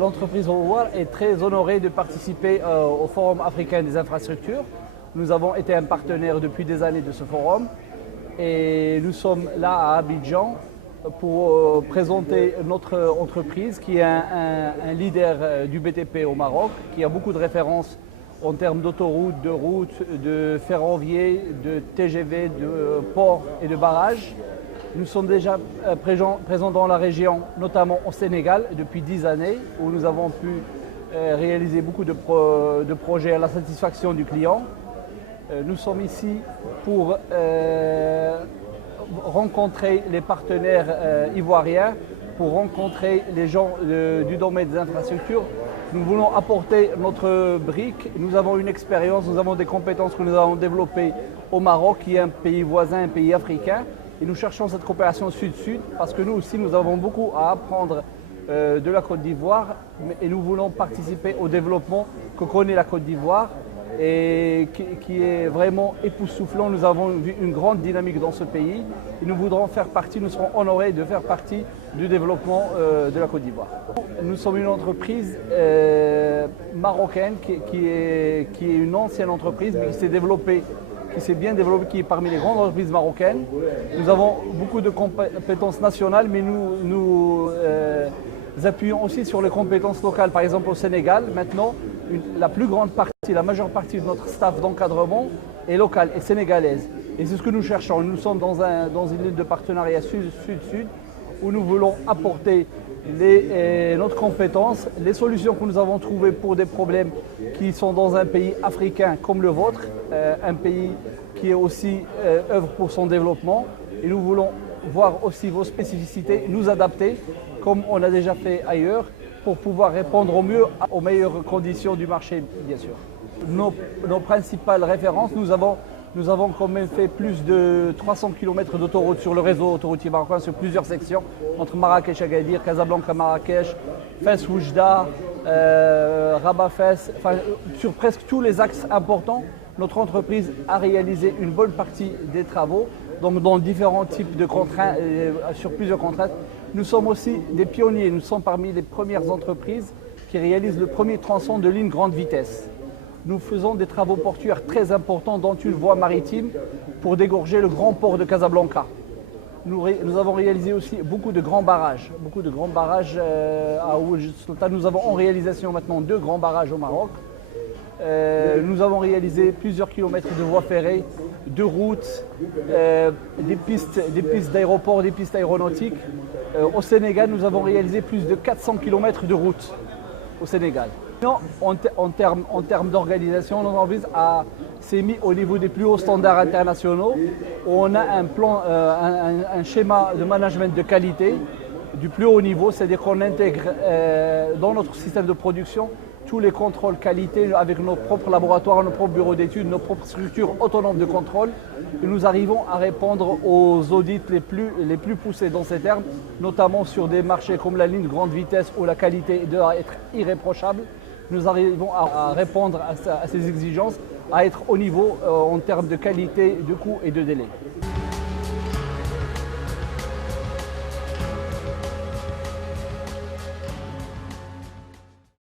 l'entreprise Rouar est très honorée de participer au Forum africain des infrastructures. Nous avons été un partenaire depuis des années de ce forum et nous sommes là à Abidjan pour présenter notre entreprise qui est un leader du BTP au Maroc, qui a beaucoup de références en termes d'autoroutes, de routes, de ferroviaires, de TGV, de ports et de barrages. Nous sommes déjà présents dans la région, notamment au Sénégal, depuis 10 années, où nous avons pu réaliser beaucoup de projets à la satisfaction du client. Nous sommes ici pour rencontrer les partenaires ivoiriens, pour rencontrer les gens du domaine des infrastructures. Nous voulons apporter notre brique. Nous avons une expérience, nous avons des compétences que nous avons développées au Maroc, qui est un pays voisin, un pays africain. Et nous cherchons cette coopération sud-sud parce que nous aussi, nous avons beaucoup à apprendre de la Côte d'Ivoire et nous voulons participer au développement que connaît la Côte d'Ivoire et qui est vraiment époustouflant. Nous avons vu une grande dynamique dans ce pays et nous voudrons faire partie, nous serons honorés de faire partie du développement de la Côte d'Ivoire. Nous sommes une entreprise marocaine qui est une ancienne entreprise mais qui s'est bien développée, qui est parmi les grandes entreprises marocaines. Nous avons beaucoup de compétences nationales, mais nous appuyons aussi sur les compétences locales. Par exemple, au Sénégal, maintenant, la plus grande partie, la majeure partie de notre staff d'encadrement est locale, est sénégalaise. Et c'est ce que nous cherchons. Nous sommes dans une ligne de partenariat sud-sud où nous voulons apporter notre compétence, les solutions que nous avons trouvées pour des problèmes qui sont dans un pays africain comme le vôtre, un pays qui est aussi œuvre pour son développement. Et nous voulons voir aussi vos spécificités, nous adapter comme on a déjà fait ailleurs pour pouvoir répondre au mieux aux meilleures conditions du marché, bien sûr. Nos principales références, nous avons quand même fait plus de 300 km d'autoroute sur le réseau autoroutier marocain, sur plusieurs sections, entre Marrakech et Agadir, Casablanca, Marrakech, Fès, Oujda, Rabat, Fès, enfin, sur presque tous les axes importants. Notre entreprise a réalisé une bonne partie des travaux, donc dans différents types de contraintes, sur plusieurs contraintes. Nous sommes aussi des pionniers, nous sommes parmi les premières entreprises qui réalisent le premier tronçon de ligne grande vitesse. Nous faisons des travaux portuaires très importants, dont une voie maritime pour dégorger le grand port de Casablanca. Nous avons réalisé aussi beaucoup de grands barrages. À Ould Sultan. Nous avons en réalisation maintenant 2 grands barrages au Maroc. Nous avons réalisé plusieurs kilomètres de voies ferrées, de routes, des pistes d'aéroports, des pistes aéronautiques. Au Sénégal, nous avons réalisé plus de 400 kilomètres de routes au Sénégal. En termes d'organisation, notre entreprise s'est mise au niveau des plus hauts standards internationaux. On a un schéma de management de qualité du plus haut niveau, c'est-à-dire qu'on intègre dans notre système de production tous les contrôles qualité avec nos propres laboratoires, nos propres bureaux d'études, nos propres structures autonomes de contrôle. Et nous arrivons à répondre aux audits les plus poussés dans ces termes, notamment sur des marchés comme la ligne grande vitesse où la qualité doit être irréprochable. Nous arrivons à répondre à ces exigences, à être au niveau en termes de qualité, de coût et de délai.